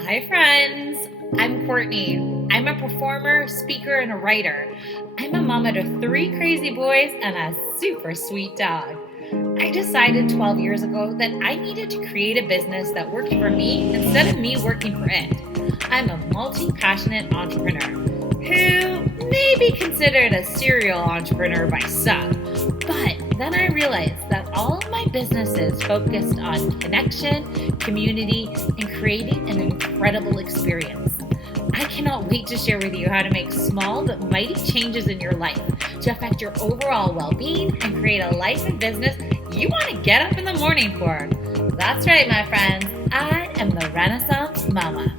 Hi, friends. I'm Courtney. I'm a performer, speaker, and a writer. I'm a mama to 3 crazy boys and a super sweet dog. I decided 12 years ago that I needed to create a business that worked for me instead of me working for it. I'm a multi-passionate entrepreneur who may be considered a serial entrepreneur by some, but then I realized that all of my businesses focused on connection, community, and creating an incredible experience. I cannot wait to share with you how to make small but mighty changes in your life to affect your overall well-being and create a life and business you want to get up in the morning for. That's right, my friends. I am the Renaissance Mama.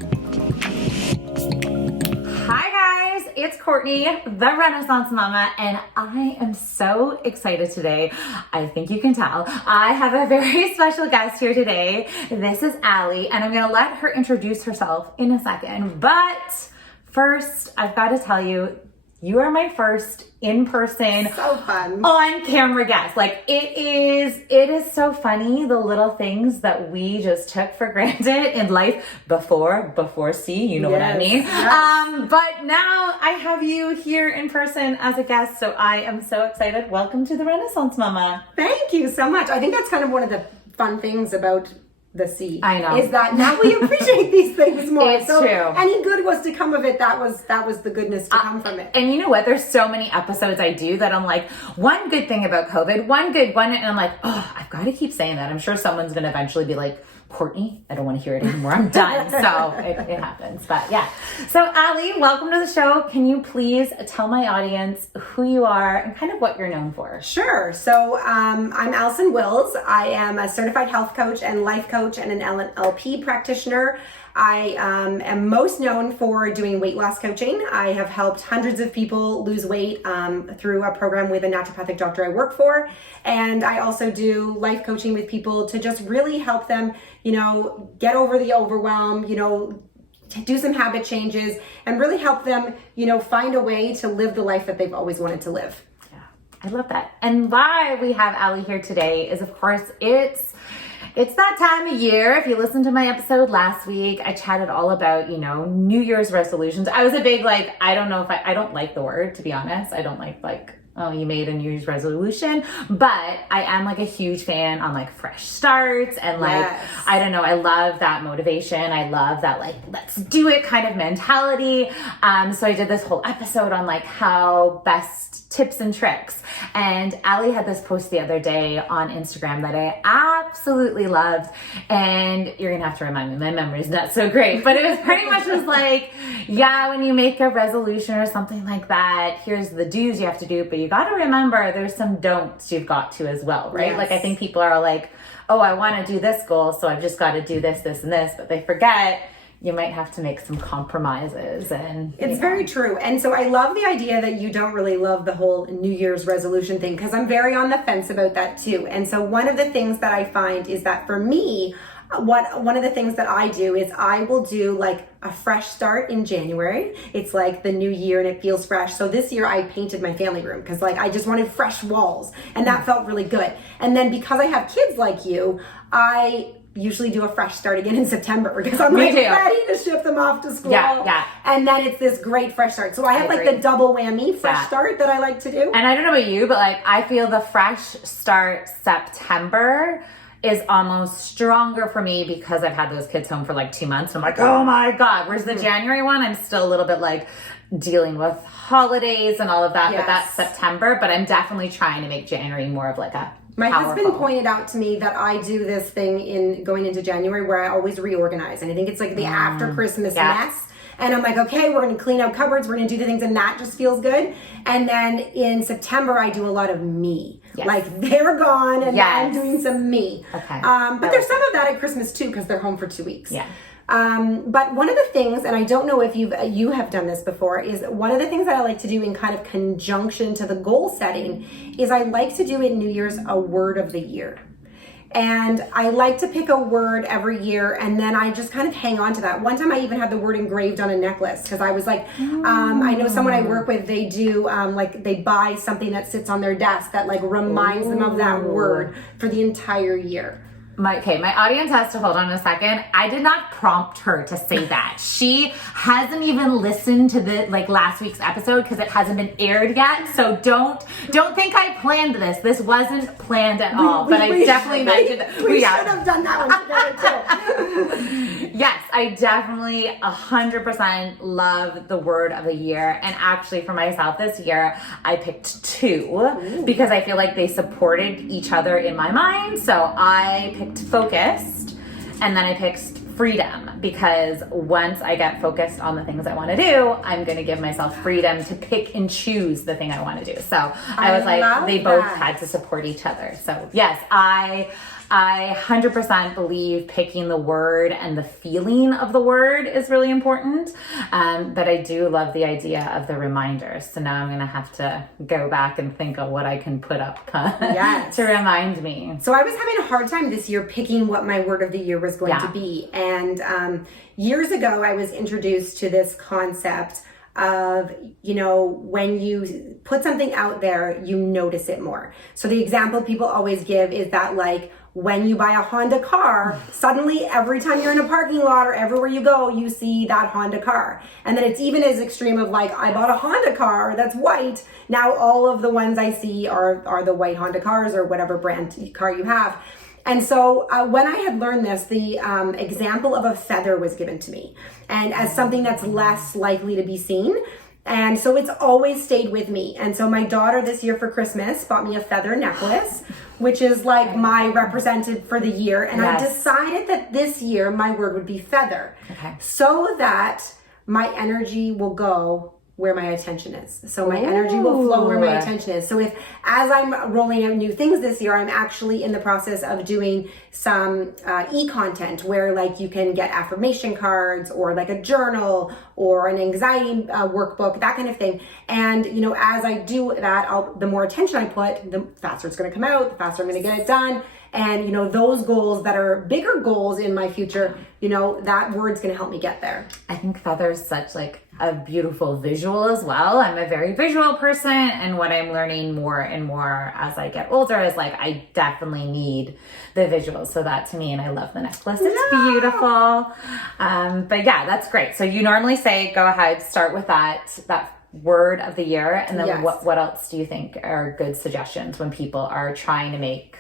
Hi guys, it's Courtney, the Renaissance Mama, and I am so excited today. I think you can tell. I have a very special guest here today. This is Allie, and I'm going to let her introduce herself in a second. But first, I've got to tell you, you are my first in-person, so fun, on-camera guest. Like it is so funny, the little things that we just took for granted in life before C, you know what I mean? Yes. But now I have you here in person as a guest, so I am so excited. Welcome to the Renaissance Mama. Thank you so much. I think that's kind of one of the fun things about the C. I know. Is that now we appreciate these things more. It's true. Any good was to come of it, that was the goodness to come from it. And you know what? There's so many episodes I do that I'm like, one good thing about COVID, and I'm like, oh, I've got to keep saying that. I'm sure someone's going to eventually be like, Courtney, I don't want to hear it anymore. I'm done. So it happens. But yeah. So Allie, welcome to the show. Can you please tell my audience who you are and kind of what you're known for? Sure. So I'm Allison Wills. I am a certified health coach and life coach and an NLP practitioner. I am most known for doing weight loss coaching. I have helped hundreds of people lose weight through a program with a naturopathic doctor I work for. And I also do life coaching with people to just really help them, get over the overwhelm, to do some habit changes and really help them, find a way to live the life that they've always wanted to live. Yeah, I love that. And why we have Allie here today is, of course, it's that time of year. If you listened to my episode last week, I chatted all about, New Year's resolutions. I was a big, I don't like the word, to be honest. I don't like, oh, you made a New Year's resolution, but I am a huge fan on fresh starts and Yes. I don't know, I love that motivation. I love that let's do it kind of mentality. So I did this whole episode on how best tips and tricks. And Allie had this post the other day on Instagram that I absolutely loved. And you're going to have to remind me, my memory's not so great, but it was pretty much when you make a resolution or something like that, here's the do's you have to do, but you got to remember there's some don'ts you've got to as well, right? Yes. I think people are oh, I want to do this goal, so I've just got to do this, this, and this, but they forget you might have to make some compromises. And it's very true. And so I love the idea that you don't really love the whole New Year's resolution thing, because I'm very on the fence about that too. And so one of the things that I find is that for me, one of the things that I do is I will do a fresh start in January. It's the new year and it feels fresh. So this year I painted my family room because I just wanted fresh walls and that felt really good. And then because I have kids like you, I usually do a fresh start again in September because I'm ready to ship them off to school. Yeah. And then it's this great fresh start. So I have the double whammy fresh start that I like to do. And I don't know about you, but I feel the fresh start September is almost stronger for me because I've had those kids home for 2 months. And I'm oh my God. Whereas the January one, I'm still a little bit dealing with holidays and all of that, but that's September. But I'm definitely trying to make January more of a My powerful. husband pointed out to me that I do this thing in going into January where I always reorganize. And I think it's the after Christmas mess. And I'm okay, we're going to clean out cupboards. We're going to do the things. And that just feels good. And then in September, I do a lot of me. Yes. They're gone and I'm doing some me. Okay. But there's some of that at Christmas too, because they're home for 2 weeks. Yeah. But one of the things, and I don't know if you have done this before, is one of the things that I like to do in kind of conjunction to the goal setting is I like to do in New Year's a word of the year. And I like to pick a word every year and then I just kind of hang on to that. One time I even had the word engraved on a necklace because I was I know someone I work with, they do they buy something that sits on their desk that reminds them of that word for the entire year. My audience has to hold on a second. I did not prompt her to say that. She hasn't even listened to the last week's episode because it hasn't been aired yet. So don't think I planned this. This wasn't planned at all. But I definitely mentioned it. We should have done that one together too. Yes, I definitely 100% love the word of the year. And actually for myself this year, I picked 2 because I feel like they supported each other in my mind. So I picked focused, and then I picked freedom, because once I get focused on the things I want to do, I'm going to give myself freedom to pick and choose the thing I want to do. So I was like, they both had to support each other. So yes, I 100% believe picking the word and the feeling of the word is really important. But I do love the idea of the reminders. So now I'm going to have to go back and think of what I can put up to remind me. So I was having a hard time this year picking what my word of the year was going to be. And years ago, I was introduced to this concept of, when you put something out there, you notice it more. So the example people always give is that when you buy a Honda car, suddenly every time you're in a parking lot or everywhere you go, you see that Honda car. And then it's even as extreme of I bought a Honda car that's white. Now all of the ones I see are the white Honda cars or whatever brand car you have. And so when I had learned this, the example of a feather was given to me, and as something that's less likely to be seen. And so it's always stayed with me. And so my daughter this year for Christmas bought me a feather necklace, which is my representative for the year. And I decided that this year my word would be feather, so that my energy will go where my attention is. So my energy will flow where my attention is. So as I'm rolling out new things this year, I'm actually in the process of doing some e-content where you can get affirmation cards or a journal or an anxiety workbook, that kind of thing. And, as I do that, the more attention I put, the faster it's going to come out, the faster I'm going to get it done. And, those goals that are bigger goals in my future, that word's going to help me get there. I think feather is such a beautiful visual as well. I'm a very visual person, and what I'm learning more and more as I get older is I definitely need the visuals. So that to me, and I love the necklace. It's beautiful. But yeah, that's great. So you normally say, go ahead, start with that word of the year. And then what else do you think are good suggestions when people are trying to make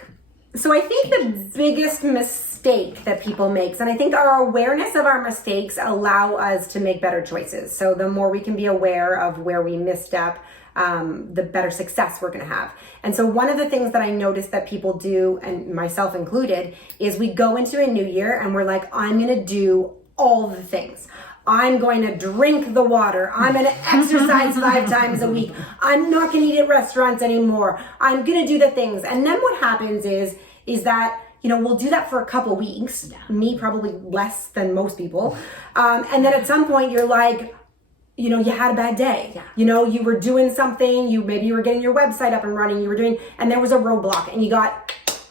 So I think the biggest mistake that people make, and I think our awareness of our mistakes allow us to make better choices. So the more we can be aware of where we misstep, the better success we're going to have. And so one of the things that I noticed that people do, and myself included, is we go into a new year and we're like, I'm going to do all the things. I'm going to drink the water. I'm going to exercise 5 times a week. I'm not going to eat at restaurants anymore. I'm going to do the things. And then what happens is that, we'll do that for a couple weeks. Me, probably less than most people. And then at some point you're like, you had a bad day. You were doing something, maybe you were getting your website up and running, and there was a roadblock and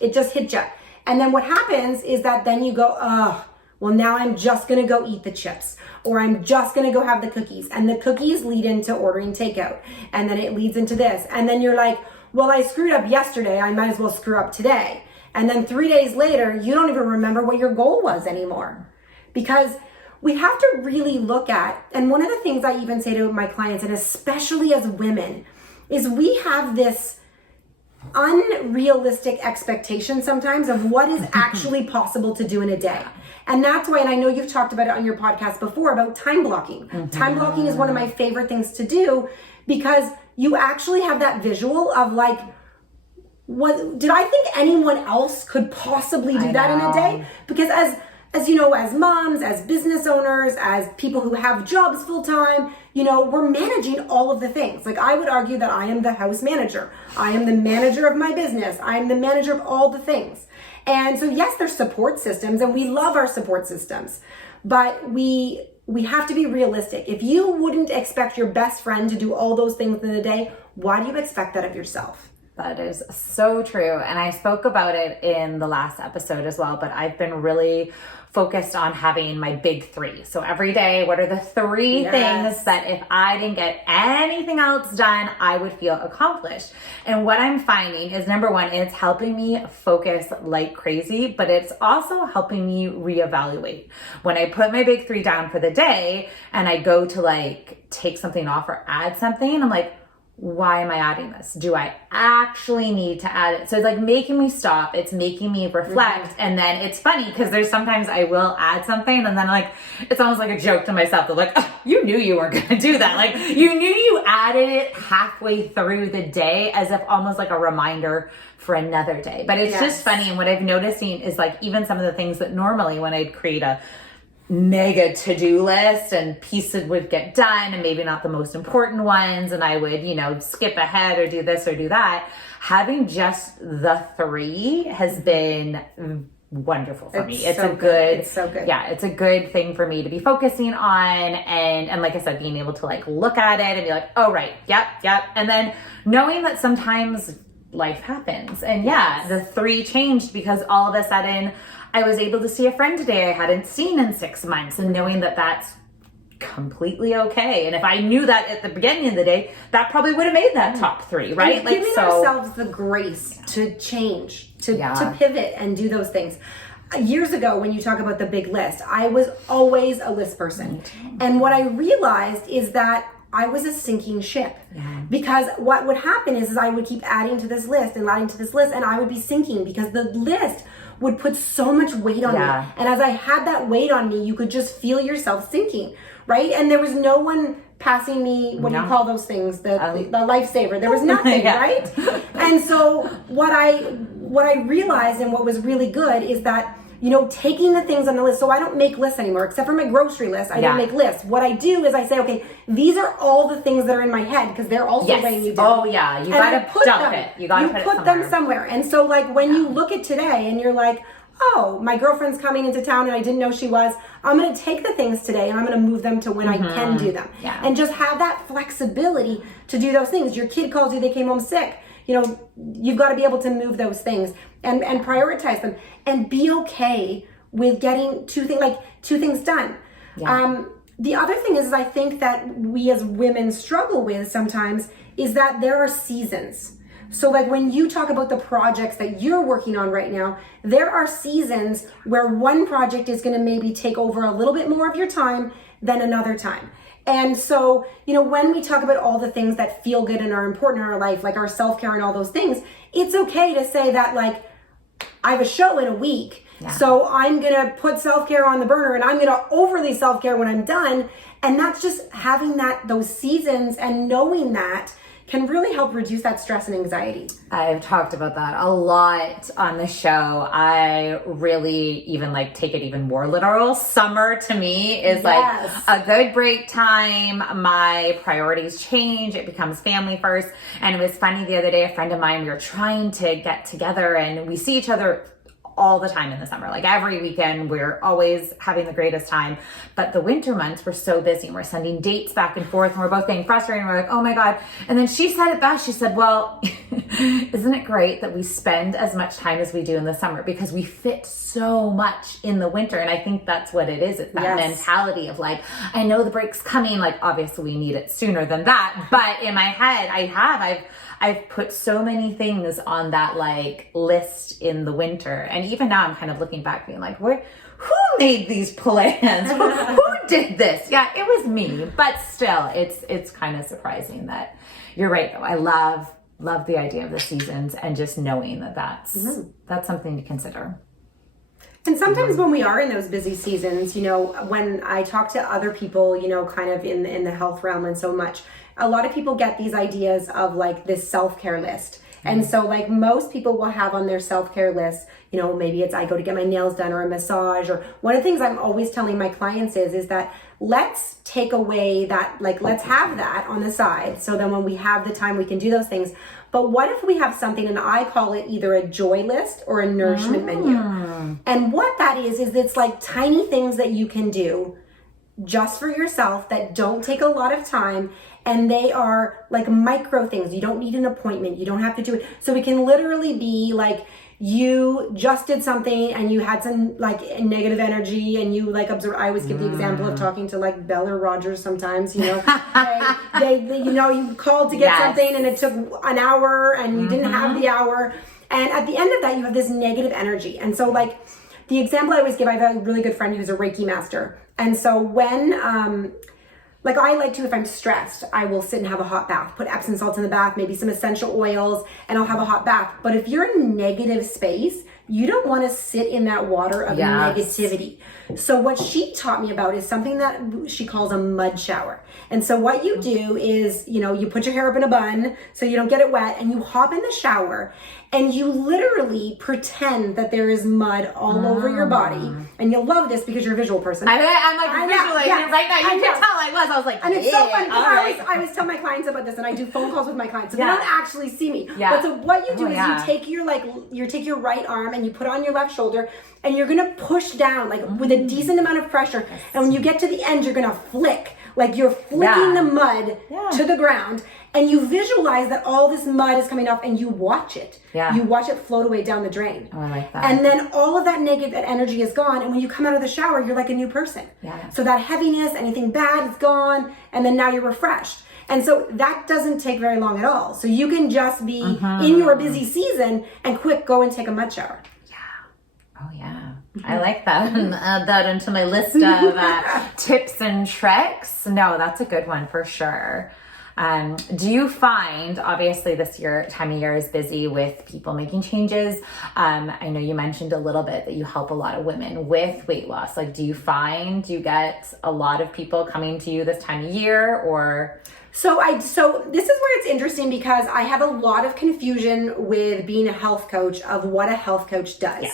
it just hit you. And then what happens is that then you go, well, now I'm just going to go eat the chips, or I'm just going to go have the cookies. And the cookies lead into ordering takeout. And then it leads into this. And then you're like, well, I screwed up yesterday. I might as well screw up today. And then 3 days later, you don't even remember what your goal was anymore. Because we have to really look at, and one of the things I even say to my clients, and especially as women, is we have this unrealistic expectation sometimes of what is actually possible to do in a day. And that's why, and I know you've talked about it on your podcast before, about time blocking. Mm-hmm. Time blocking is one of my favorite things to do, because you actually have that visual of what did I think anyone else could possibly do that in a day? Because as moms, as business owners, as people who have jobs full time, we're managing all of the things. I would argue that I am the house manager. I am the manager of my business. I am the manager of all the things. And so yes, there's support systems, and we love our support systems, but we have to be realistic. If you wouldn't expect your best friend to do all those things in a day, why do you expect that of yourself? That is so true. And I spoke about it in the last episode as well, but I've been really focused on having my big 3. So every day, what are the 3 things that if I didn't get anything else done, I would feel accomplished? And what I'm finding is, number 1, it's helping me focus like crazy, but it's also helping me reevaluate. When I put my big 3 down for the day and I go to like take something off or add something, I'm like, why am I adding this? Do I actually need to add it? So it's like making me stop. It's making me reflect. And then it's funny because there's sometimes I will add something and then like, it's almost like a joke to myself. They're like, oh, you knew you weren't going to do that. Like you knew you added it halfway through the day as if almost like a reminder for another day. But it's just funny. And what I've noticing is like even some of the things that normally when I'd create a mega to-do list and pieces would get done and maybe not the most important ones and I would, you know, skip ahead or do this or do that. Having just the 3 has been wonderful for me. It's so good. It's so good. Yeah, it's a good thing for me to be focusing on and like I said, being able to like look at it and be like, oh right, yep. And then knowing that sometimes life happens and the 3 changed because all of a sudden I was able to see a friend today I hadn't seen in 6 months and knowing that that's completely okay. And if I knew that at the beginning of the day, that probably would have made that top 3, right? And giving ourselves the grace to change, to pivot and do those things. Years ago, when you talk about the big list, I was always a list person. And what I realized is that I was a sinking ship because what would happen is I would keep adding to this list and adding to this list and I would be sinking because the list would put so much weight on me. And as I had that weight on me, you could just feel yourself sinking, right? And there was no one passing me, what do you call those things? The lifesaver. There was nothing, right? And so what I realized and what was really good is that, you know, taking the things on the list. So I don't make lists anymore, except for my grocery list. I don't make lists. What I do is I say, okay, these are all the things that are in my head because they're also weighing you down. Oh yeah, you gotta dump it. You gotta put them somewhere. And so like when you look at today and you're like, oh, my girlfriend's coming into town and I didn't know she was, I'm going to take the things today and I'm going to move them to when I can do them. And just have that flexibility to do those things. Your kid calls you, they came home sick. You know, you've got to be able to move those things and prioritize them and be okay with getting 2 things done. The other thing is I think that we as women struggle with sometimes is that there are seasons. So like when you talk about the projects that you're working on right now, there are seasons where one project is going to maybe take over a little bit more of your time than another time. And so, you know, when we talk about all the things that feel good and are important in our life, like our self-care and all those things, it's okay to say that like, I have a show in a week, so I'm going to put self-care on the burner and I'm going to overly self-care when I'm done. And that's just having those seasons and knowing that can really help reduce that stress and anxiety. I've talked about that a lot on the show. I really even like take it even more literal. Summer to me is like a good break time. My priorities change. It becomes family first. And it was funny the other day, a friend of mine, we were trying to get together and we see each other all the time in the summer. Like every weekend, we're always having the greatest time. But the winter months, we're so busy and we're sending dates back and forth and we're both getting frustrated and we're like, oh my God. And then she said it best. She said, well, isn't it great that we spend as much time as we do in the summer because we fit so much in the winter? And I think that's what it is. It's that mentality of like, I know the break's coming. Like obviously we need it sooner than that. But in my head, I've put so many things on that like list in the winter. And even now I'm kind of looking back being like, who made these plans? Who did this? Yeah, it was me. But still, it's kind of surprising that you're right though. I love the idea of the seasons and just knowing that that's something to consider. And sometimes when we are in those busy seasons, you know, when I talk to other people, you know, kind of in the health realm and so much, a lot of people get these ideas of like this self-care list. And so like most people will have on their self-care list, you know, maybe it's I go to get my nails done or a massage, or one of the things I'm always telling my clients is that let's take away that, like, let's have that on the side. So then when we have the time, we can do those things. But what if we have something, and I call it either a joy list or a nourishment menu. And what that is it's like tiny things that you can do just for yourself that don't take a lot of time And they are like micro things. You don't need an appointment. You don't have to do it. So it can literally be like, you just did something and you had some like negative energy and you like observe. I always give the example of talking to like Bella Rogers sometimes, you know, they you know, you called to get something and it took an hour and you didn't have the hour. And at the end of that, you have this negative energy. And so like the example I always give, I have a really good friend who's a Reiki master. And so when, like I like to, if I'm stressed, I will sit and have a hot bath, put Epsom salts in the bath, maybe some essential oils, and I'll have a hot bath. But if you're in a negative space, you don't want to sit in that water of negativity. So what she taught me about is something that she calls a mud shower. And so what you do is, you know, you put your hair up in a bun so you don't get it wet, and you hop in the shower and you literally pretend that there is mud all over your body. And you'll love this because you're a visual person. I'm like visualizing it right now. You can tell I was like, and it's so fun. I always tell my clients about this, and I do phone calls with my clients, so they don't actually see me. But so what you do is you take your right arm and you put on your left shoulder, and you're gonna push down like with a decent amount of pressure. And when you get to the end, you're gonna flick, like you're flicking the mud to the ground. And you visualize that all this mud is coming off, and you watch it. You watch it float away down the drain. Oh, I like that. And then all of that negative energy is gone. And when you come out of the shower, you're like a new person. So that heaviness, anything bad is gone. And then now you're refreshed. And so that doesn't take very long at all. So you can just be in your busy season and quick go and take a mud shower. Oh, yeah. I like that. Add that into my list of tips and tricks. No, that's a good one for sure. Do you find, obviously this time of year is busy with people making changes. I know you mentioned a little bit that you help a lot of women with weight loss. Like, do you get a lot of people coming to you this time of year, or? So this is where it's interesting, because I have a lot of confusion with being a health coach of what a health coach does.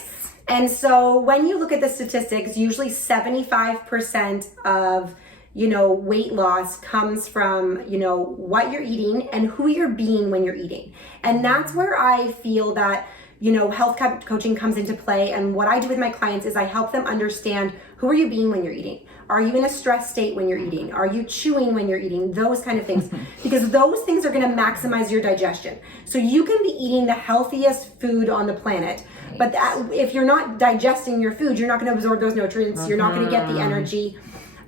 And so when you look at the statistics, usually 75% of weight loss comes from, what you're eating and who you're being when you're eating. And that's where I feel that, health coaching comes into play. And what I do with my clients is I help them understand, who are you being when you're eating? Are you in a stress state when you're eating? Are you chewing when you're eating? Those kind of things. Because those things are going to maximize your digestion. So you can be eating the healthiest food on the planet, but if you're not digesting your food, you're not going to absorb those nutrients. You're not going to get the energy.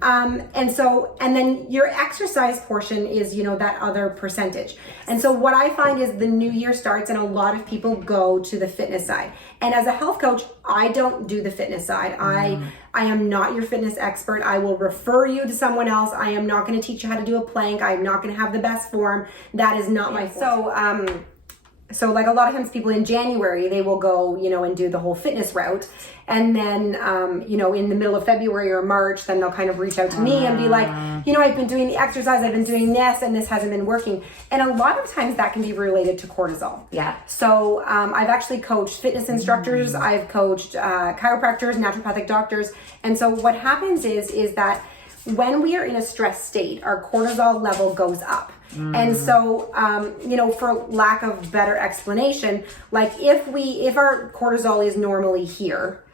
And then your exercise portion is, that other percentage. And so what I find is the new year starts and a lot of people go to the fitness side. And as a health coach, I don't do the fitness side. I am not your fitness expert. I will refer you to someone else. I am not going to teach you how to do a plank. I'm not going to have the best form. That is not my forte. So like a lot of times people in January, they will go, and do the whole fitness route. And then, in the middle of February or March, then they'll kind of reach out to me and be like, I've been doing the exercise, I've been doing this, and this hasn't been working. And a lot of times that can be related to cortisol. So I've actually coached fitness instructors, I've coached chiropractors, naturopathic doctors. And so what happens is that when we are in a stress state, our cortisol level goes up. And so, for lack of better explanation, like if our cortisol is normally here,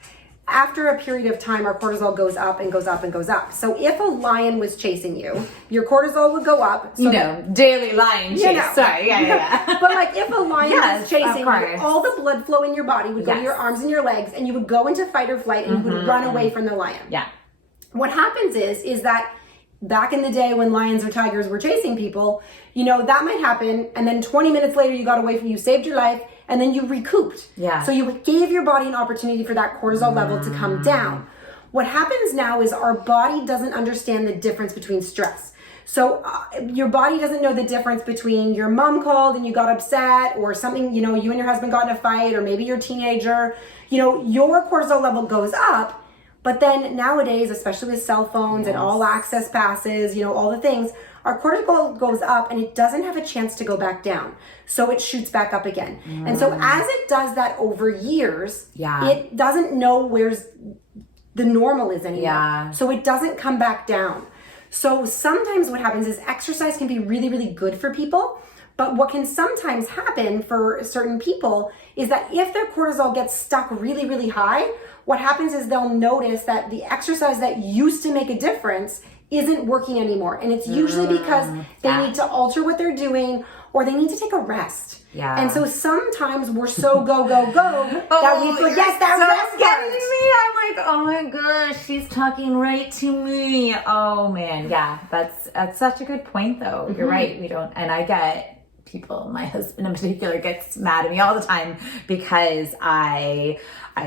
after a period of time, our cortisol goes up and goes up and goes up. So if a lion was chasing you, your cortisol would go up. So daily lion chase. Sorry, But like if a lion was chasing you, all the blood flow in your body would go to your arms and your legs, and you would go into fight or flight, and you would run away from the lion. What happens is that back in the day when lions or tigers were chasing people, that might happen, and then 20 minutes later you got away from, you saved your life, and then you recouped. So you gave your body an opportunity for that cortisol level to come down. What happens now is our body doesn't understand the difference between stress. So your body doesn't know the difference between your mom called and you got upset, or something, you and your husband got in a fight, or maybe you're a teenager. Your cortisol level goes up. But then nowadays, especially with cell phones and all access passes, all the things, our cortisol goes up and it doesn't have a chance to go back down. So it shoots back up again. And so as it does that over years, it doesn't know where's the normal is anymore. So it doesn't come back down. So sometimes what happens is exercise can be really, really good for people. But what can sometimes happen for certain people is that if their cortisol gets stuck really, really high, what happens is they'll notice that the exercise that used to make a difference isn't working anymore. And it's usually because they need to alter what they're doing or they need to take a rest. Yeah. And so sometimes we're so go that we forget that rest getting part. me. I'm like, oh my gosh, she's talking right to me. Oh man, yeah, that's such a good point though. You're right. We don't, and I get people, my husband in particular gets mad at me all the time because I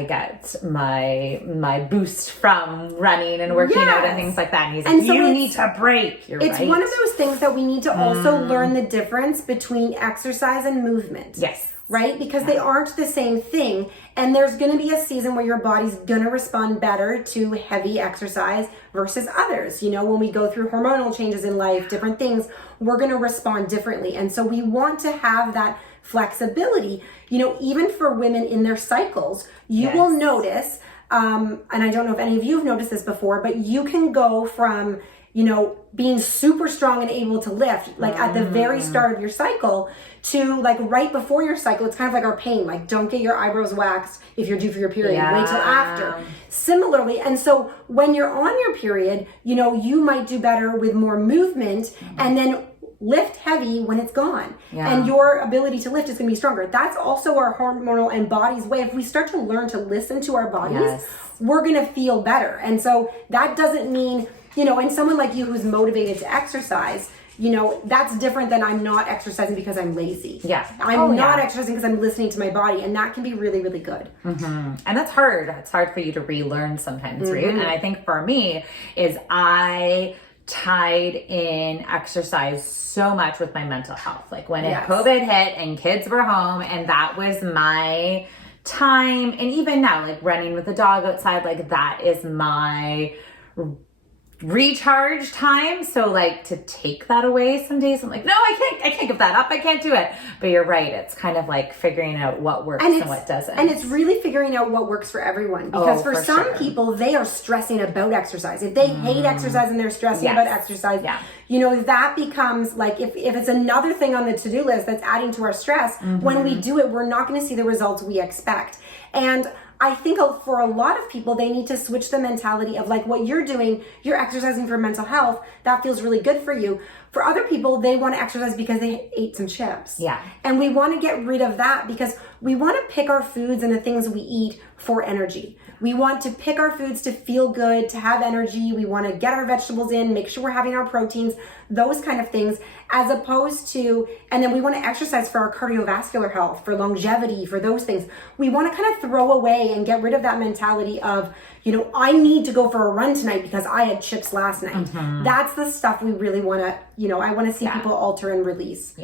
get my boost from running and working out and things like that. And he's like, so you need to break. You're It's right. one of those things that we need to also learn the difference between exercise and movement. Yes. Right? Because they aren't the same thing. And there's going to be a season where your body's going to respond better to heavy exercise versus others. You know, when we go through hormonal changes in life, different things, we're going to respond differently. And so we want to have that flexibility. You know, even for women in their cycles, you will notice, and I don't know if any of you have noticed this before, but you can go from, you know, being super strong and able to lift, like at the very start of your cycle, to like right before your cycle. It's kind of like our pain. Like, don't get your eyebrows waxed if you're due for your period. Wait till after. Similarly, and so when you're on your period, you know, you might do better with more movement and then lift heavy when it's gone. And your ability to lift is going to be stronger. That's also our hormonal and body's way. If we start to learn to listen to our bodies, we're going to feel better. And so that doesn't mean, you know, and someone like you who's motivated to exercise, you know, that's different than I'm not exercising because I'm lazy. I'm not exercising because I'm listening to my body, and that can be really, really good. And that's hard. It's hard for you to relearn sometimes, right? And I think for me is I tied in exercise so much with my mental health. Like when COVID hit and kids were home, and that was my time. And even now, like running with the dog outside, like that is my recharge time. So like to take that away some days, I'm like, no, I can't give that up. I can't do it. But you're right. It's kind of like figuring out what works and what doesn't. And it's really figuring out what works for everyone. Because for some people, they are stressing about exercise. If they hate exercise and they're stressing about exercise, you know, that becomes like, if it's another thing on the to-do list that's adding to our stress, when we do it, we're not going to see the results we expect. And I think for a lot of people, they need to switch the mentality of like what you're doing, you're exercising for mental health. That feels really good for you. For other people, they want to exercise because they ate some chips. And we want to get rid of that because we want to pick our foods and the things we eat for energy. We want to pick our foods to feel good, to have energy. We want to get our vegetables in, make sure we're having our proteins, those kind of things, as opposed to, and then we want to exercise for our cardiovascular health, for longevity, for those things. We want to kind of throw away and get rid of that mentality of, you know, I need to go for a run tonight because I had chips last night. That's the stuff we really want to, you know, I want to see people alter and release.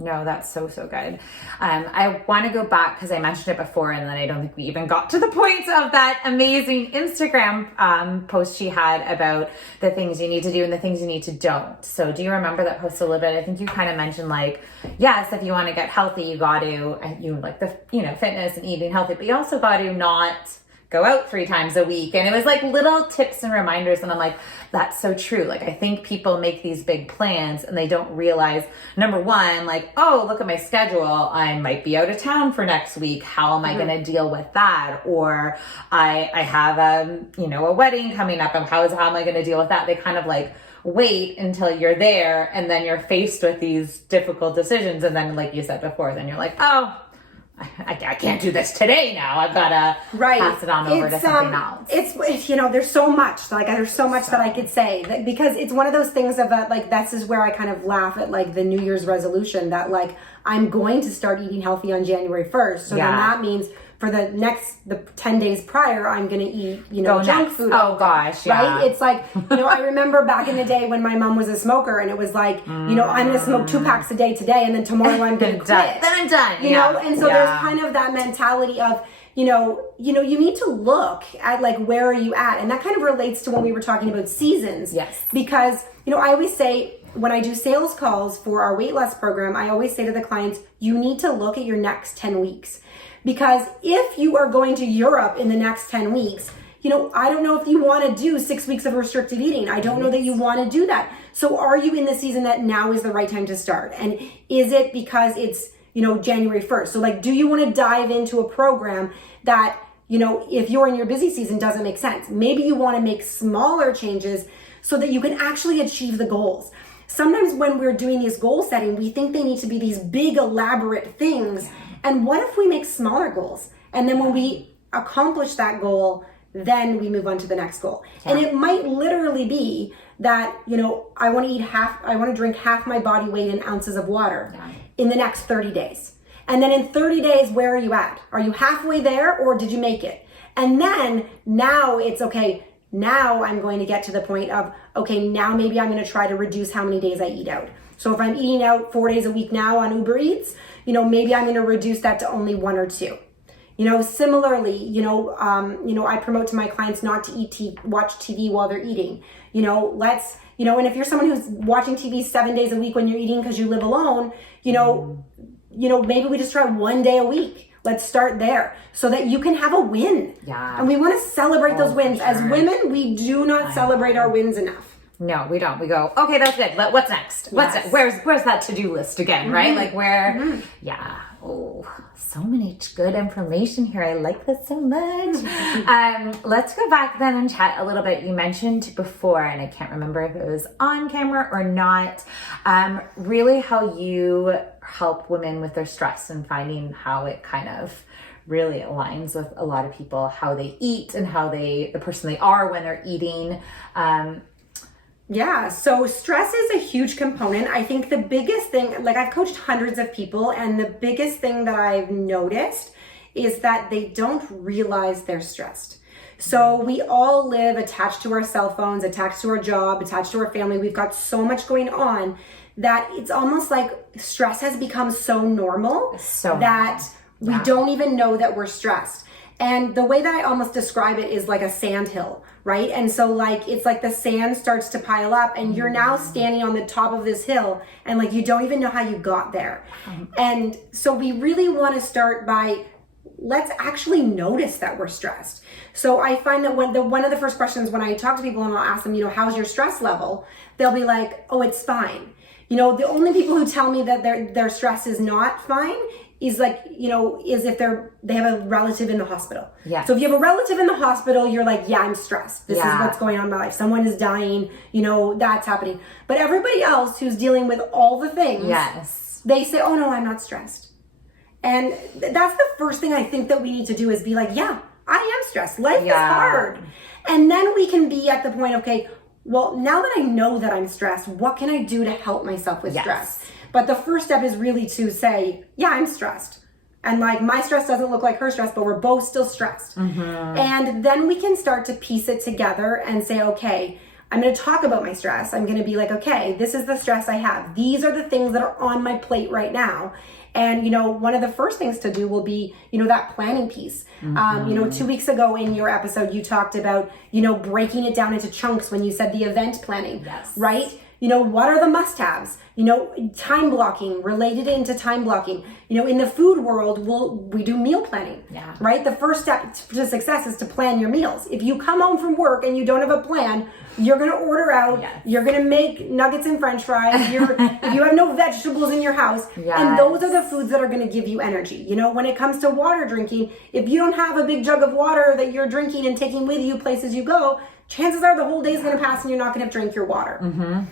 No, that's so good. I want to go back because I mentioned it before, and then I don't think we even got to the point of that amazing Instagram post she had about the things you need to do and the things you need to don't. So do you remember that post a little bit? I think you kind of mentioned like, yes, if you want to get healthy, you got to, you like the, you know, fitness and eating healthy, but you also got to not go out 3 times a week. And it was like little tips and reminders. And I'm like, that's so true. Like, I think people make these big plans and they don't realize, number one, like, oh, look at my schedule. I might be out of town for next week. How am I going to deal with that? Or I have a wedding coming up, and how am I going to deal with that? They kind of like wait until you're there, and then you're faced with these difficult decisions. And then, like you said before, then you're like, oh, I can't do this today now. I've got to pass it on over to something else. It's, you know, there's so much, like, there's so much that I could say, because it's one of those things of, like, this is where I kind of laugh at, like, the New Year's resolution that, like, I'm going to start eating healthy on January 1st. So then that means for the 10 days prior, I'm going to eat, you know, junk food. Oh gosh, right? It's like, you know, I remember back in the day when my mom was a smoker, and it was like, you know, I'm going to smoke 2 packs a day today, and then tomorrow I'm going to quit. Then I'm done. You know, and so there's kind of that mentality of, you know, you need to look at, like, where are you at? And that kind of relates to when we were talking about seasons. Yes. Because, you know, I always say, when I do sales calls for our weight loss program, I always say to the clients, you need to look at your next 10 weeks. Because if you are going to Europe in the next 10 weeks, you know, I don't know if you want to do 6 weeks of restricted eating. I don't know that you want to do that. So are you in the season that now is the right time to start? And is it because it's, you know, January 1st? So, like, do you want to dive into a program that, you know, if you're in your busy season, doesn't make sense? Maybe you want to make smaller changes so that you can actually achieve the goals. Sometimes when we're doing these goal setting, we think they need to be these big, elaborate things. And what if we make smaller goals? And then when we accomplish that goal, then we move on to the next goal. And it might literally be that, I want to drink half my body weight in ounces of water in the next 30 days. And then in 30 days, where are you at? Are you halfway there, or did you make it? And then now it's okay. Now I'm going to get to the point of, okay, now maybe I'm going to try to reduce how many days I eat out. So if I'm eating out 4 days a week now on Uber Eats, maybe I'm going to reduce that to only 1 or 2. Similarly, I promote to my clients not to watch TV while they're eating. And if you're someone who's watching TV 7 days a week when you're eating because you live alone, maybe we just try 1 day a week. Let's start there so that you can have a win. Yeah. And we want to celebrate those wins. As women, we do not celebrate our wins enough. No, we don't. We go, okay, that's good. What's next? What's next? Where's that to-do list again, right? Like where, Oh, so many good information here. I like this so much. Let's go back then and chat a little bit. You mentioned before, and I can't remember if it was on camera or not, really how you help women with their stress and finding how it kind of really aligns with a lot of people, how they eat and how the person they are when they're eating. So stress is a huge component. I think the biggest thing, I've coached hundreds of people, and the biggest thing that I've noticed is that they don't realize they're stressed. So we all live attached to our cell phones, attached to our job, attached to our family. We've got so much going on that it's almost like stress has become so normal that we don't even know that we're stressed. And the way that I almost describe it is like a sandhill, right? And so it's like the sand starts to pile up and you're now standing on the top of this hill and you don't even know how you got there. And so we really want to start by, let's actually notice that we're stressed. So I find that one of the first questions when I talk to people and I'll ask them, how's your stress level? They'll be like, oh, it's fine. The only people who tell me that their stress is not fine is is if they have a relative in the hospital. Yeah. So if you have a relative in the hospital, you're like, yeah, I'm stressed. This is what's going on in my life. Someone is dying, that's happening. But everybody else who's dealing with all the things, they say, oh no, I'm not stressed. And that's the first thing I think that we need to do is be like, yeah, I am stressed. Life is hard. And then we can be at the point, okay, well, now that I know that I'm stressed, what can I do to help myself with stress? But the first step is really to say, yeah, I'm stressed. And my stress doesn't look like her stress, but we're both still stressed. And then we can start to piece it together and say, okay, I'm going to talk about my stress. I'm going to be like, okay, this is the stress I have. These are the things that are on my plate right now. And, one of the first things to do will be, that planning piece. 2 weeks ago in your episode, you talked about, breaking it down into chunks when you said the event planning, right? What are the must-haves? Time blocking, related into time blocking. In the food world, we do meal planning, right? The first step to success is to plan your meals. If you come home from work and you don't have a plan, you're going to order out, you're going to make nuggets and french fries, if you have no vegetables in your house, and those are the foods that are going to give you energy. When it comes to water drinking, if you don't have a big jug of water that you're drinking and taking with you places you go, chances are the whole day is going to pass and you're not going to drink your water.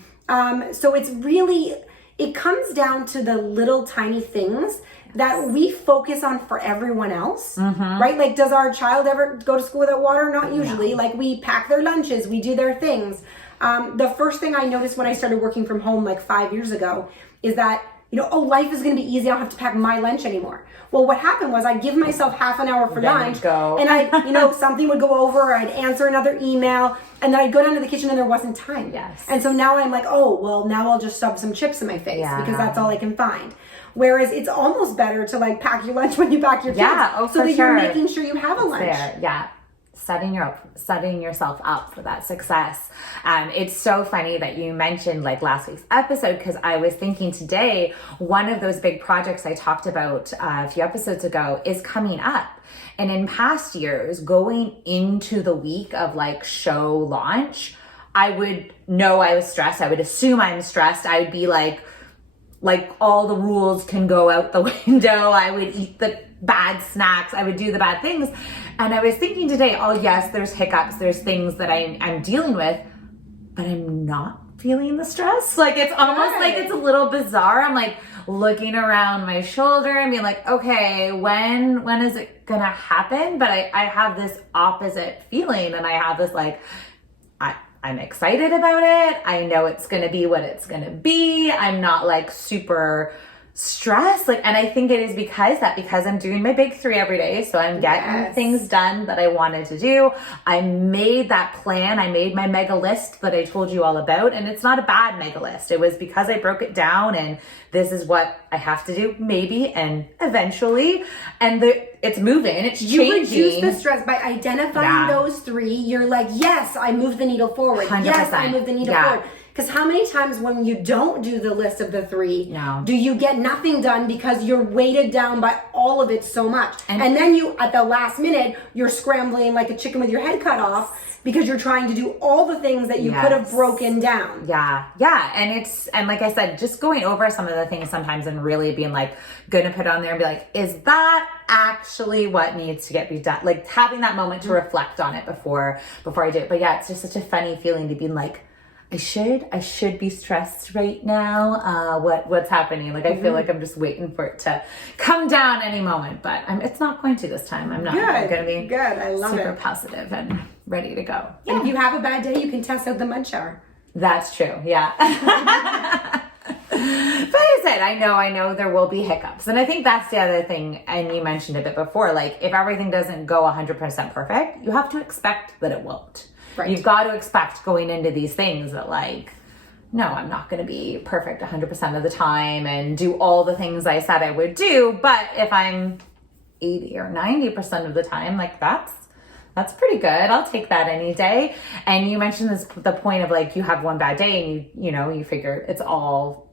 So it's really, it comes down to the little tiny things that we focus on for everyone else, right? Does our child ever go to school without water? Not usually. We pack their lunches, we do their things. The first thing I noticed when I started working from home 5 years ago is that, life is going to be easy. I don't have to pack my lunch anymore. Well, what happened was I'd give myself half an hour for lunch and I, something would go over, or I'd answer another email, and then I'd go down to the kitchen and there wasn't time. And so now I'm like, oh, well, now I'll just shove some chips in my face because that's all I can find. Whereas it's almost better to pack your lunch when you pack your kids so that you're making sure you have a lunch. Setting yourself up for that success. It's so funny that you mentioned last week's episode, because I was thinking today, one of those big projects I talked about a few episodes ago is coming up. And in past years, going into the week of show launch, I would know I was stressed. I would assume I'm stressed. I would be like all the rules can go out the window. I would eat the bad snacks. I would do the bad things. And I was thinking today, oh yes, there's hiccups. There's things that I'm dealing with. but I'm not feeling the stress. Like it's almost like it's a little bizarre. I'm like looking around my shoulder and being like, okay, when is it gonna happen? But I have this opposite feeling, and I have this like, I'm excited about it. I know it's gonna be what it's gonna be. I'm not like super stressed. Like, and I think it is because I'm doing my big 3 every day. So I'm getting things done that I wanted to do. I made that plan. I made my mega list that I told you all about. And it's not a bad mega list. It was because I broke it down, and this is what I have to do maybe and eventually. And it's moving, it's changing. You reduce the stress by identifying those 3. You're like, yes, I moved the needle forward. 100%. Yes, I moved the needle forward. Because how many times when you don't do the list of the 3, do you get nothing done because you're weighted down by all of it so much? And then you, at the last minute, you're scrambling like a chicken with your head cut off because you're trying to do all the things that you could have broken down. Yeah. And like I said, just going over some of the things sometimes and really being like, gonna put on there and be like, is that actually what needs to be done? Like having that moment to reflect on it before I do it. But yeah, it's just such a funny feeling to be like, I should be stressed right now. What's happening? Like, I feel like I'm just waiting for it to come down any moment, but it's not going to this time. I'm not. I'm going to be good. I love super it. positive and ready to go. Yeah. And if you have a bad day, you can test out the mud shower. That's true. Yeah. But I said, I know there will be hiccups. And I think that's the other thing. And you mentioned a bit before, like if everything doesn't go 100% perfect, you have to expect that it won't. Right. You've got to expect going into these things that like, no, I'm not going to be perfect 100% of the time and do all the things I said I would do. But if I'm 80 or 90% of the time, like that's pretty good. I'll take that any day. And you mentioned the point of like, you have one bad day and you figure it's all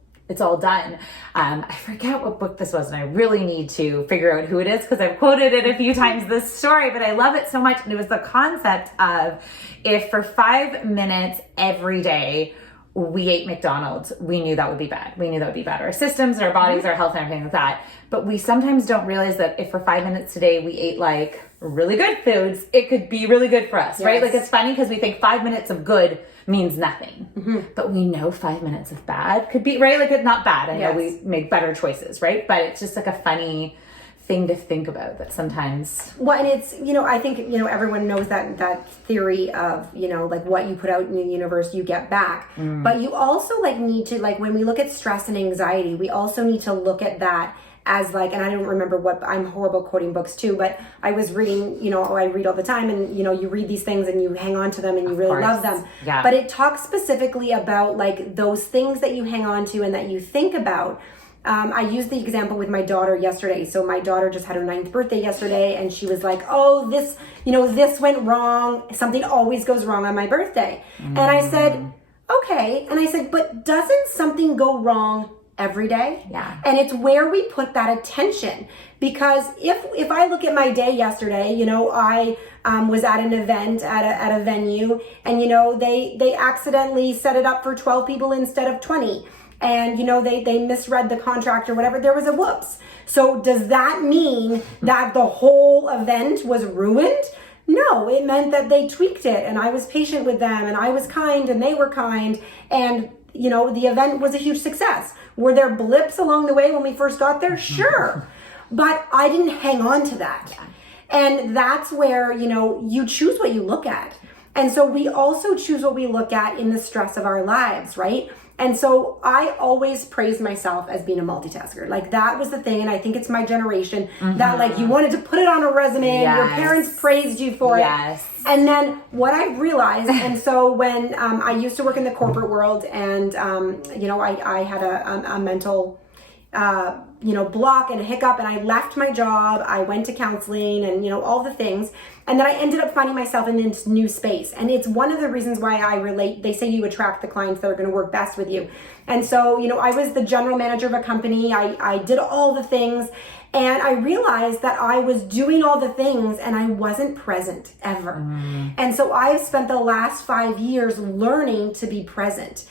done. I forget what book this was, and I really need to figure out who it is because I've quoted it a few times, this story, but I love it so much. And it was the concept of if for 5 minutes every day we ate McDonald's, we knew that would be bad. We knew that would be bad. Our systems, our bodies, our health, and everything like that. But we sometimes don't realize that if for 5 minutes today we ate like really good foods, it could be really good for us, right? Like it's funny because we think 5 minutes of good means nothing, but we know 5 minutes of bad could be, right? Like it's not bad. I know we make better choices, right? But it's just like a funny thing to think about that sometimes. Well, and it's, I think, everyone knows that theory of, like what you put out in the universe, you get back. But you also like need to, like when we look at stress and anxiety, we also need to look at that as like, and I don't remember I'm horrible quoting books too, but I was reading, I read all the time and, you read these things and you hang on to them and you really love them. Yeah. But it talks specifically about like those things that you hang on to and that you think about. I used the example with my daughter yesterday. So my daughter just had her 9th birthday yesterday and she was like, oh, this went wrong. Something always goes wrong on my birthday. And I said, okay. And I said, but doesn't something go wrong every day? Yeah. And it's where we put that attention, because if I look at my day yesterday, I was at an event at a venue and they accidentally set it up for 12 people instead of 20, and they misread the contract or whatever. There was a whoops. So does that mean that the whole event was ruined? No, it meant that they tweaked it and I was patient with them and I was kind and they were kind, and the event was a huge success. Were there blips along the way when we first got there? Sure. But I didn't hang on to that. And that's where, you choose what you look at. And so we also choose what we look at in the stress of our lives, right? And so I always praised myself as being a multitasker. Like that was the thing. And I think it's my generation that like you wanted to put it on a resume and your parents praised you for it. And then what I realized, and so when I used to work in the corporate world and, I had a mental, block and a hiccup, and I left my job. I went to counseling and, all the things. And then I ended up finding myself in this new space. And it's one of the reasons why I relate. They say you attract the clients that are going to work best with you. And so, I was the general manager of a company. I did all the things. And I realized that I was doing all the things and I wasn't present ever. And so I've spent the last 5 years learning to be present.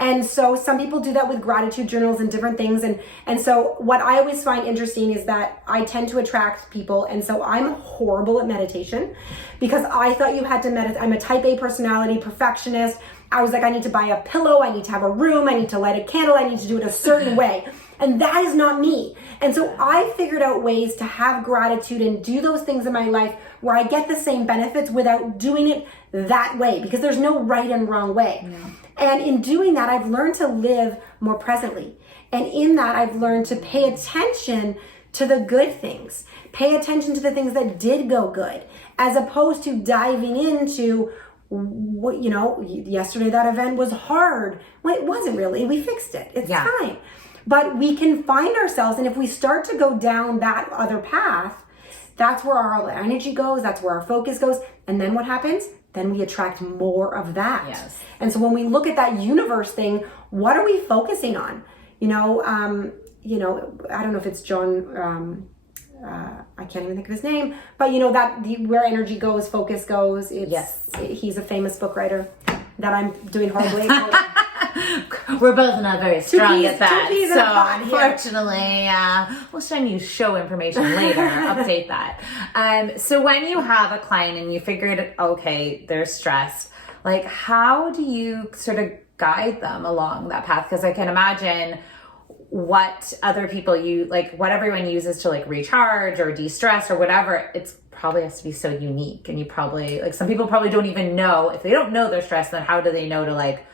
And so some people do that with gratitude journals and different things. And so what I always find interesting is that I tend to attract people. And so I'm horrible at meditation because I thought you had to meditate. I'm a type A personality, perfectionist. I was like, I need to buy a pillow, I need to have a room, I need to light a candle, I need to do it a certain way. And that is not me. And so I figured out ways to have gratitude and do those things in my life where I get the same benefits without doing it that way, because there's no right and wrong way. Yeah. And in doing that, I've learned to live more presently. And in that, I've learned to pay attention to the good things, pay attention to the things that did go good, as opposed to diving into what, you know, yesterday that event was hard. Well, it wasn't really. We fixed it. It's fine. But we can find ourselves, and if we start to go down that other path, that's where our energy goes, that's where our focus goes. And then what happens? Then we attract more of that. Yes. And so when we look at that universe thing, what are we focusing on? I don't know if it's John, I can't even think of his name, but where energy goes, focus goes. He's a famous book writer that I'm doing horribly. We're both not very strong at that. So unfortunately, we'll send you show information later. Update that. So when you have a client and you figured, okay, they're stressed, like how do you sort of guide them along that path? Because I can imagine what other people what everyone uses to like recharge or de-stress or whatever, it's probably has to be so unique. And you probably, like, some people probably don't even know, if they don't know they're stressed, then how do they know to like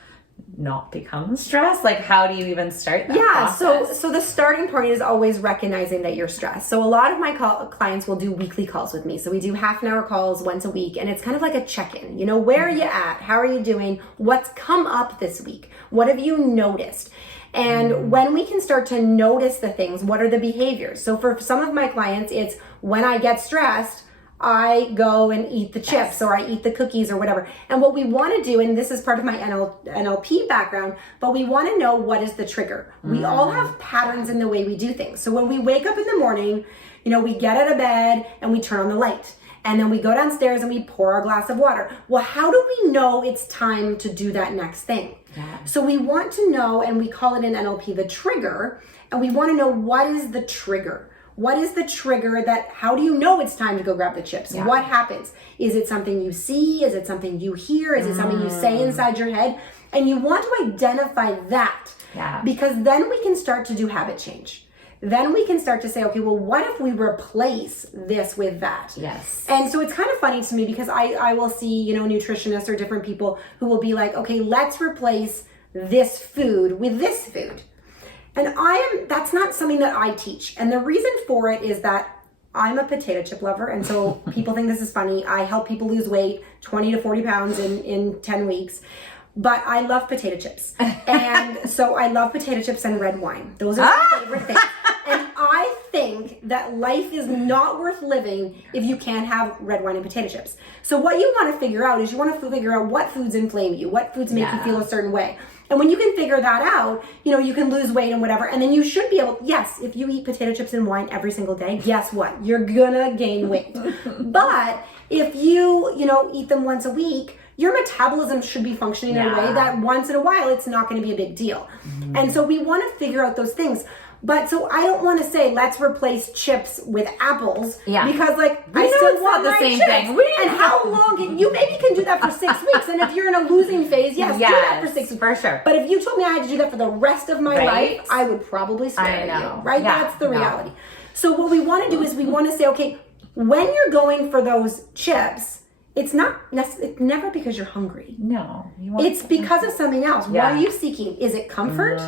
not become stressed? Like, how do you even start that process? So the starting point is always recognizing that you're stressed. So a lot of my clients will do weekly calls with me. So we do half-an-hour calls once a week, and it's kind of like a check-in. Where are you at? How are you doing? What's come up this week? What have you noticed? And when we can start to notice the things, what are the behaviors? So for some of my clients, it's when I get stressed, I go and eat the chips or I eat the cookies or whatever. And what we want to do, and this is part of my NLP background, but we want to know what is the trigger. We all have patterns in the way we do things. So when we wake up in the morning, we get out of bed and we turn on the light. And then we go downstairs and we pour our glass of water. Well, how do we know it's time to do that next thing? Yeah. So we want to know, and we call it in NLP the trigger, and we want to know what is the trigger. What is the trigger how do you know it's time to go grab the chips? Yeah. What happens? Is it something you see? Is it something you hear? Is it something you say inside your head? And you want to identify that, because then we can start to do habit change. Then we can start to say, okay, well, what if we replace this with that? Yes. And so it's kind of funny to me because I will see, nutritionists or different people who will be like, okay, let's replace this food with this food. And that's not something that I teach. And the reason for it is that I'm a potato chip lover. And so people think this is funny. I help people lose weight, 20 to 40 pounds in 10 weeks. But I love potato chips. And so I love potato chips and red wine. Those are my favorite things. And I think that life is not worth living if you can't have red wine and potato chips. So what you want to figure out is you want to figure out what foods inflame you, what foods make you feel a certain way. And when you can figure that out, you can lose weight and whatever. And then you should be able, yes, if you eat potato chips and wine every single day, guess what? You're gonna gain weight. But if you, eat them once a week, your metabolism should be functioning in a way that once in a while, it's not going to be a big deal. And so we want to figure out those things. But so I don't want to say, let's replace chips with apples. Yeah. Because I still want the same chips. Thing. And how long you maybe can do that for 6 weeks. And if you're in a losing phase, yes, do that for 6 weeks. For sure. But if you told me I had to do that for the rest of my life, I would probably spare you. Right? Yeah. That's the reality. So what we want to do is we want to say, okay, when you're going for those chips, it's never because you're hungry. No. It's because of something else. Yeah. What are you seeking? Is it comfort?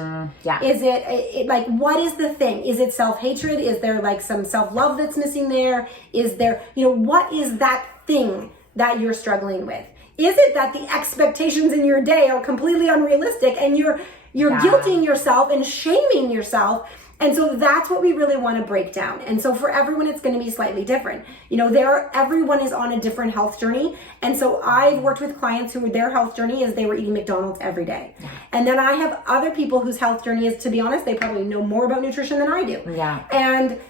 Is it what is the thing? Is it self-hatred? Is there some self-love that's missing there? Is there, what is that thing that you're struggling with? Is it that the expectations in your day are completely unrealistic and you're guilting yourself and shaming yourself? And so that's what we really want to break down. And so for everyone, it's going to be slightly different. Everyone is on a different health journey. And so I've worked with clients who their health journey is they were eating McDonald's every day. And then I have other people whose health journey is, to be honest, they probably know more about nutrition than I do. Yeah. And,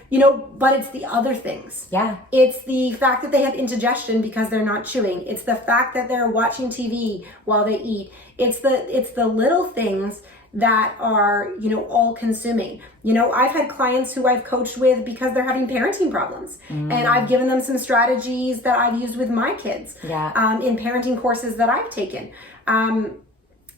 but it's the other things. Yeah. It's the fact that they have indigestion because they're not chewing. It's the fact that they're watching TV while they eat. It's the little things that are, all consuming. I've had clients who I've coached with because they're having parenting problems. And I've given them some strategies that I've used with my kids in parenting courses that I've taken.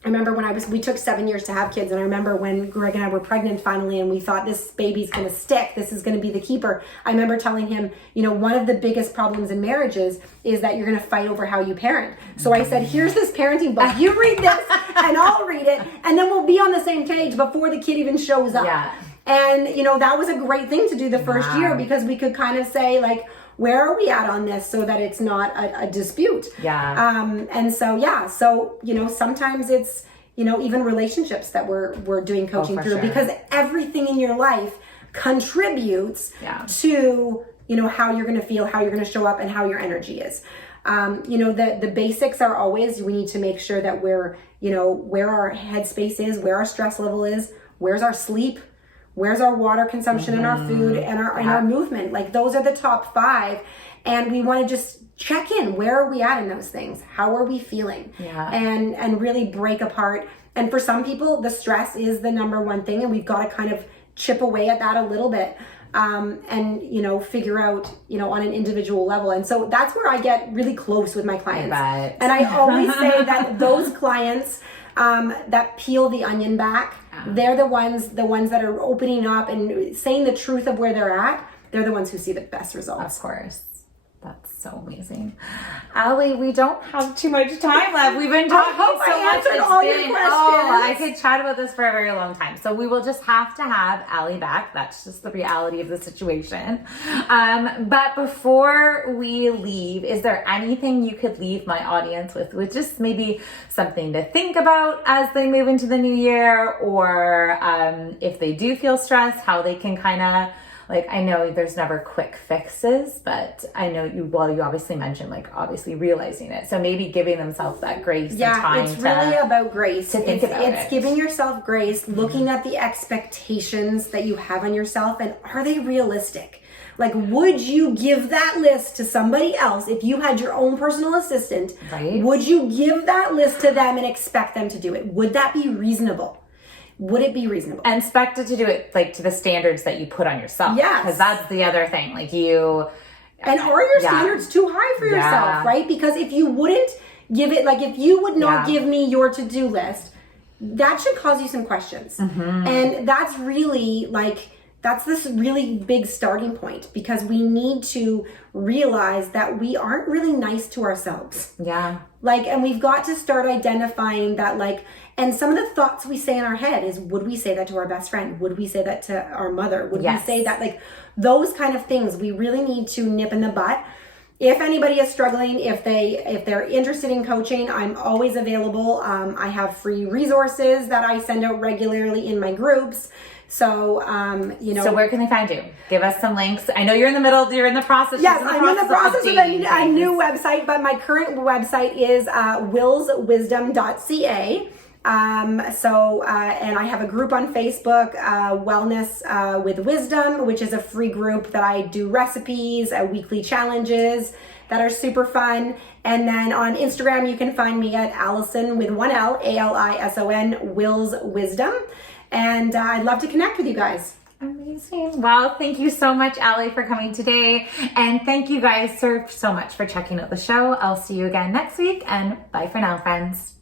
I remember when we took 7 years to have kids, and I remember when Greg and I were pregnant finally, and we thought this baby's going to stick. This is going to be the keeper. I remember telling him, you know, one of the biggest problems in marriages is that you're going to fight over how you parent. So I said, here's this parenting book. You read this and I'll read it, and then we'll be on the same page before the kid even shows up. Yeah. And, you know, that was a great thing to do the first year, because we could kind of say, like, where are we at on this, so that it's not a dispute. Yeah. And so, yeah, so, you know, sometimes it's, you know, even relationships that we're doing coaching through, because everything in your life contributes to, you know, how you're going to feel, how you're going to show up, and how your energy is. You know, the basics are always, we need to make sure that we're, you know, where our headspace is, where our stress level is, where's our sleep, where's our water consumption and our food and our movement. Like, those are the top 5. And we want to just check in. Where are we at in those things? How are we feeling? And really break apart. And for some people, the stress is the number one thing, and we've got to kind of chip away at that a little bit. And, you know, figure out, you know, on an individual level. And so that's where I get really close with my clients. And I always say that those clients that peel the onion back, they're the ones that are opening up and saying the truth of where they're at. They're the ones who see the best results. Of course. That's so amazing. Ali, we don't have too much time left. We've been talking so much. Answered all your questions. I could chat about this for a very long time. So we will just have to have Ali back. That's just the reality of the situation. But before we leave, is there anything you could leave my audience with just maybe something to think about as they move into the new year, or if they do feel stressed, how they can kind of, like, I know there's never quick fixes, but I know you obviously mentioned, like, obviously realizing it. So maybe giving themselves that grace and time. Yeah, it's really about grace. To think about it. It's giving yourself grace, looking at the expectations that you have on yourself, and are they realistic? Like, would you give that list to somebody else if you had your own personal assistant? Right. Would you give that list to them and expect them to do it? Would that be reasonable? Would it be reasonable? And expected to do it, like, to the standards that you put on yourself. Yes. Because that's the other thing. Like, you... And are your standards too high for yourself, right? Because if you wouldn't give it, like, if you would not give me your to-do list, that should cause you some questions. And that's really, like, that's this really big starting point, because we need to realize that we aren't really nice to ourselves. Yeah. Like, and we've got to start identifying that, like, and some of the thoughts we say in our head is, would we say that to our best friend? Would we say that to our mother? Would we say that? Like, those kind of things we really need to nip in the butt. If anybody is struggling, if they're interested in coaching, I'm always available. I have free resources that I send out regularly in my groups. So, you know. So where can they find you? Give us some links. I know you're in the process. Yes, I'm in the process of a new website, but my current website is willswisdom.ca. And I have a group on Facebook, Wellness with Wisdom, which is a free group that I do recipes, weekly challenges that are super fun. And then on Instagram, you can find me at Alison with 1 L, ALISON, Wills Wisdom. And I'd love to connect with you guys. Amazing. Well, thank you so much, Ali, for coming today. And thank you guys so much for checking out the show. I'll see you again next week. And bye for now, friends.